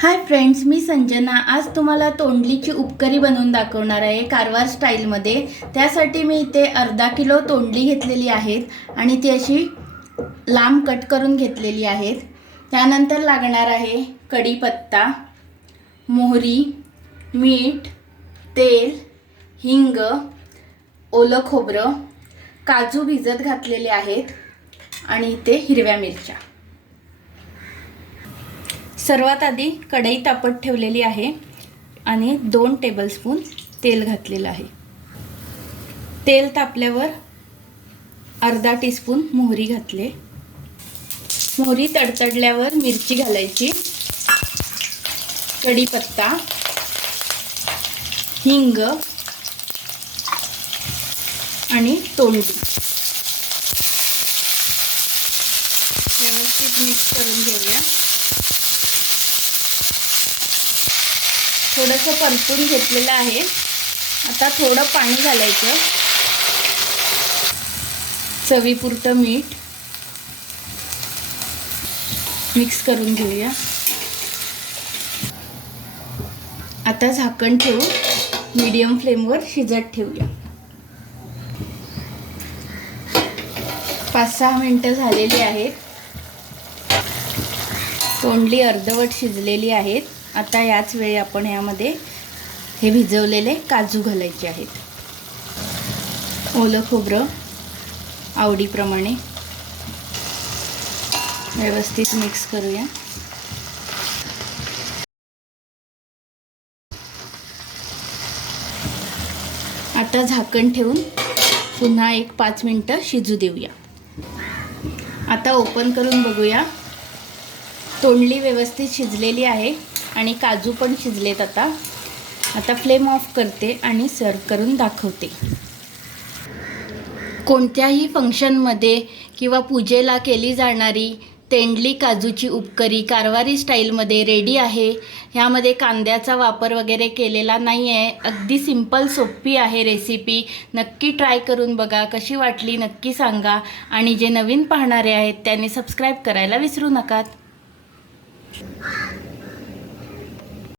Hi friends, मी संजना। आज तुम्हाला तोंडलीची उपकरी बनवून दाखवणार आहे कारवार स्टाईलमध्ये। त्यासाठी मी इथे अर्धा किलो तोंडली घेतलेली आहेत आणि ती अशी लांब कट करून घेतलेली आहेत। त्यानंतर लागणार आहे कढीपत्ता, मोहरी, मीठ, तेल, हिंग, ओलं खोबरं, काजू भिजत घातलेले आहेत आणि इथे हिरव्या मिरच्या। सर्वात आधी कढई तापत ठेवलेली आहे आणि 2 टेबलस्पून तेल घातलेलं आहे। तेल तापल्यावर अर्धा टीस्पून मोहरी घातले। मोहरी तडतडल्यावर मिरची घालायची, कढीपत्ता, हिंग आणि तोंडली व्यवस्थित मिक्स करून घेऊया। थोडंसं परतून घेतलेलं आहे। आता थोडं पाणी घालायचं, चवीपुरतं मीठ, मिक्स करून घेऊया। आता झाकण ठेवून मीडियम फ्लेमवर शिजत ठेवूया। 5-6 मिनिटं झालेली आहेत। तोंडली अर्धवट शिजलेली आहेत। आता याच वेळी आपण यामध्ये हे भिजवलेले काजू घालायचे आहेत, ओलं खोबरं आवडीप्रमाणे व्यवस्थित मिक्स करूया। आता झाकण ठेवून पुन्हा 1-5 मिनिटं शिजू देऊया। आता ओपन करून बघूया। तोंडली व्यवस्थित शिजलेली आहे आणि काजू पण शिजलेत। आता फ्लेम ऑफ करते आणि सर्व करून दाखवते। कोणत्याही फंक्शनमध्ये किंवा पूजेला केली जाणारी तेंडली काजूची उपकरी कारवारी स्टाईलमध्ये रेडी आहे। ह्यामध्ये कांद्याचा वापर वगैरे केलेला नाही आहे। अगदी सिंपल सोपी आहे रेसिपी। नक्की ट्राय करून बघा, कशी वाटली नक्की सांगा आणि जे नवीन पाहणारे आहेत त्यांनी सबस्क्राईब करायला विसरू नका।